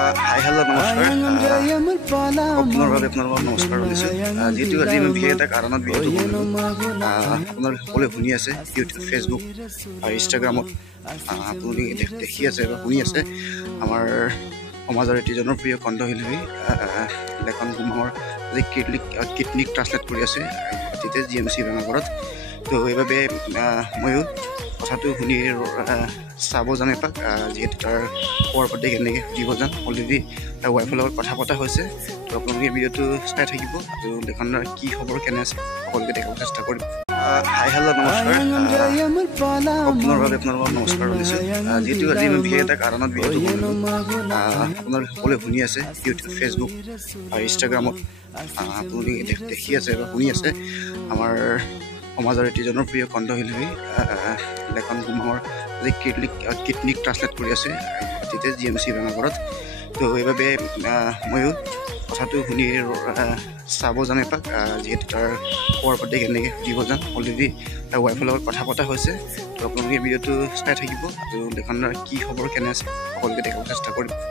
Hi hello' নমস্কাৰ আপোনালোকক নমস্কাৰ জনাইছোঁ। যিহেতু আজি মই বিশেষ এটা কাৰণত ভিডিঅ'টো বনালোঁ। আপোনালোকে সকলোৱে শুনি আছে ইউটিউব, ফেচবুক আৰু ইনষ্টাগ্ৰামত আপোনালোকে দেখি আছে বা শুনি আছে আমাৰ সমাজৰ এটি জনপ্ৰিয় কণ্ঠশিল্পী লেখন গোমাঙৰ যি কিডনীক ট্ৰান্সলেট কৰি আছে গুৱাহাটীতে GMC বেমাঘৰত। তো সেইবাবে ময়ো কথাটো শুনি চাব যাম এপাক, যিহেতু তাৰ খবৰ পাতি কেনেকৈ সুধিব যাম। অলৰেডি তাৰ ৱাইফৰ লগত কথা পতা হৈছে। তো আপোনালোকে ভিডিঅ'টো চাই থাকিব আৰু লেখনৰ কি খবৰ কেনে আছে সকলোকে দেখাব চেষ্টা কৰিম। হাই হেল্ল' নমস্কাৰ আপোনালোকক নমস্কাৰ জনাইছোঁ। যিহেতু আজি মই বিশেষ এটা কাৰণত ভিডিঅ'টো বনালোঁ। আপোনালোকে সকলোৱে শুনি আছে ইউটিউব, ফেচবুক আৰু ইনষ্টাগ্ৰামত আপোনালোকে দেখি আছে বা শুনি আছে আমাৰ সমাজৰ এটি জনপ্ৰিয় কণ্ঠশিল্পী লেখন গোমাঙৰ যি কিডনীক ট্ৰান্সলেট কৰি আছে গুৱাহাটীতে GMC বেমাঘৰত। তো সেইবাবে ময়ো কথাটো শুনি চাব যাম এপাক, যিহেতু তাৰ খবৰ পাতি কেনেকৈ সুধিব যাম। অলৰেডি তাৰ ৱাইফৰ লগত কথা পতা হৈছে। তো আপোনালোকে ভিডিঅ'টো চাই থাকিব আৰু লেখনৰ কি খবৰ কেনে আছে সকলোকে দেখাব চেষ্টা কৰিম।